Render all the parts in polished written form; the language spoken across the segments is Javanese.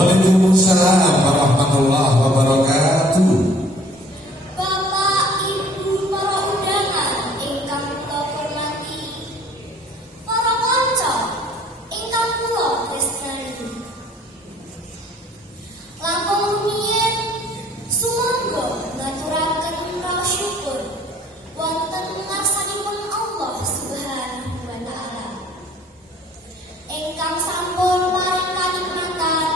Waalaikumsalam warahmatullahi wabarakatuh. Bapak, Ibu, para undangan ingkang kula hormati, para kanca ingkang kula tresnani. Langkung rumiyin sumangga ngaturaken raos syukur wonten ngarsanipun Allah Subhanahu wa taala ingkang sampun paring kanikmatan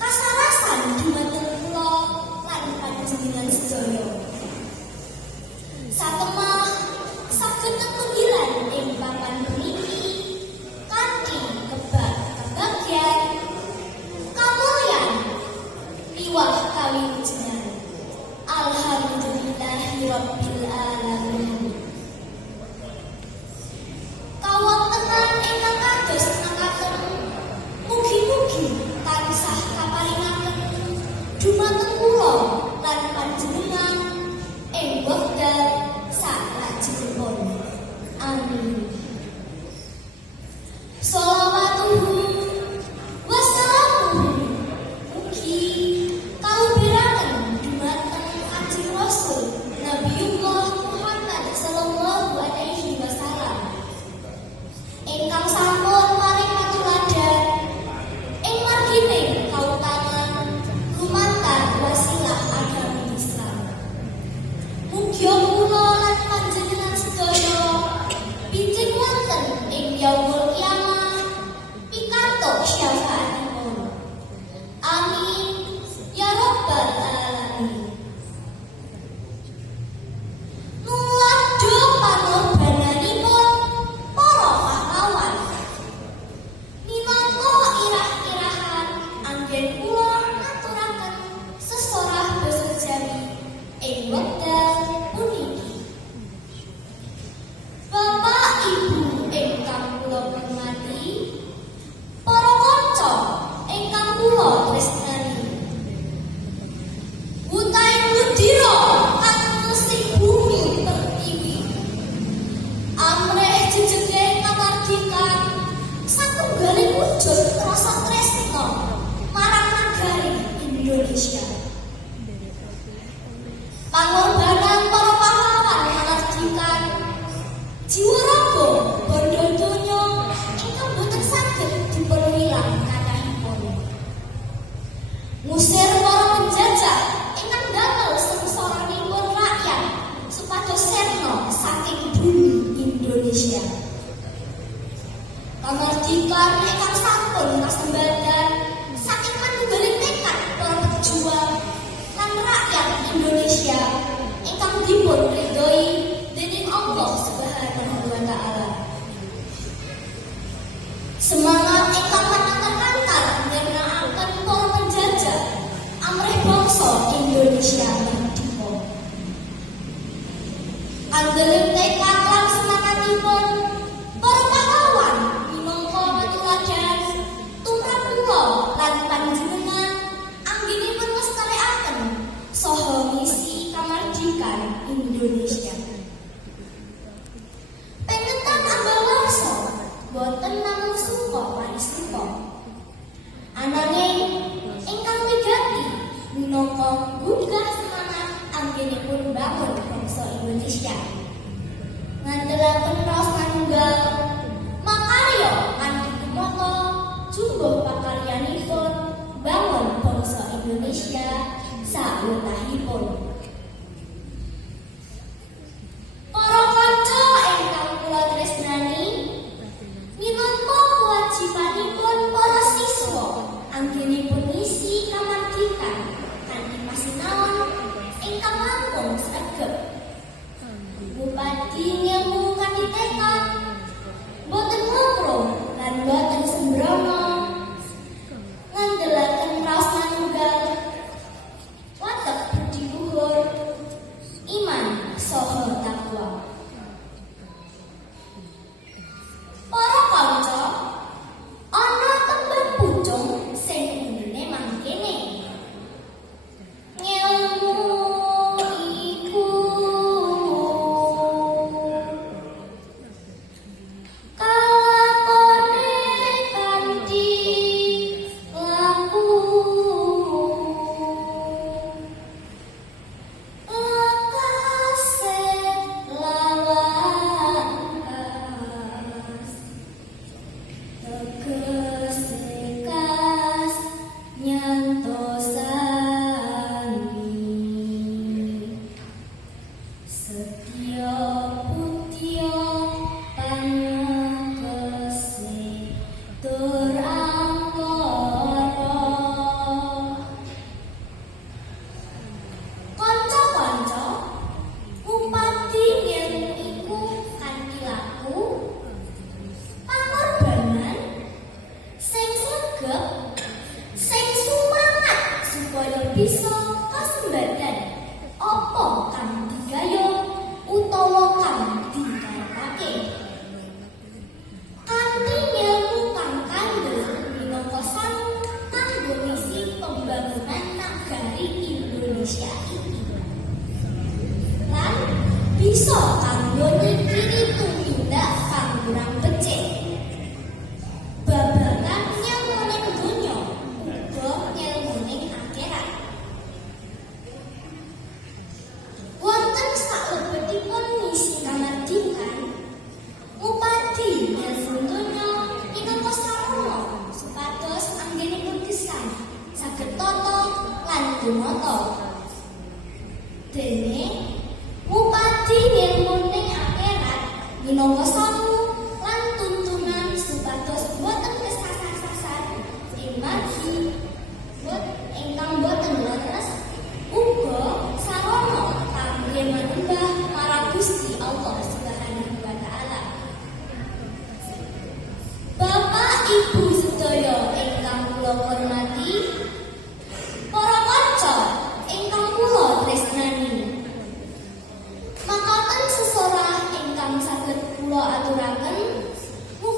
kasarasan dhumateng kula lan panjenengan sedaya. Satemah saged tetunggilan ing papan puniki kanthi kebak kabagyan kamulyan liwah kawilujengan. Alhamdulillahi rabbil alamin. Kawontenan ingkang kados nakaken mugi-mugi tansah kaparingaken dhumateng kula lan panjenengan ing wekdal salajengipun. Amin. Sholawatuhu wassalamuhu mugi kaubiraken dhumateng Kanjeng Rasul Nabiullah Muhammad sallallahu alaihi wasallam ingkang sampun paring patuladan ing margining kautaman lumantar wasilah agami Islam. Mugia kula lan panjenengan sedaya bijing wonten ing yaumul qiyamah pikantuk syafaatipun. Amin ya rabbal alamin. Nuladha pangorbananipun para pahlawan minangka irah-irahan anggen kula ngaturaken sesorah basa Jawi ing wekdal puniki. Bapak Ibu ingkang kula hormati, para kanca ingkang kula tresnani. Wutaing mudira kang musik bumi pertiwi. Amrih jejege kamardikan satunggaling wujud rasa tresna marang negari Indonesia. Pangorbanan para pahlawan kamardikan jiwa raga bondo donya ingkang boten saged dipunwilang kathahipun. Ngusir para penjajah ingkang damel sengsaranipun rakyat supados sirna saking bumi Indonesia. Kamardikan ingkang sampun kasembadan saking manunggaling tekad para pejuang lan rakyat Indonesia ingkang dipun ridhoi dening Allah Subhanahu wa taala. Semangat ingkang panantar nyernakaken para penjajah amrih bangsa Indonesia merdeka. Anggeleng tekad lan semangatipun para pahlawan minangka patuladan tumrap kula lan panjenengan anggenipun nglestarekaken saha misi kamardikan Indonesia. Pengetan ambal warsa boten namung suka parisuka. Ananging ingkang wigati minangka gugah semangat anggenipun bangun bangsa Indonesia.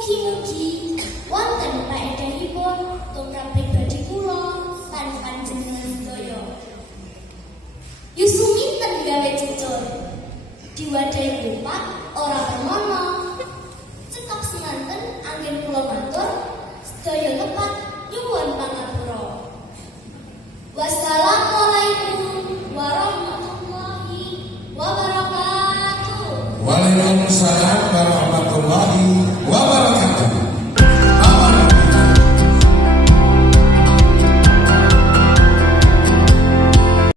Mugi-mugi wonten paedahipun tumrap pribadi kula lan panjenengan sedaya. Yusuminten gawe cucur diwadahi kupat ora permono. Cekap semanten anggen kula matur sedaya tepat nyuwun pangapura. Wassalamualaikum warahmatullahi wabarakatuh. Waalaikumsalam warahmatullahi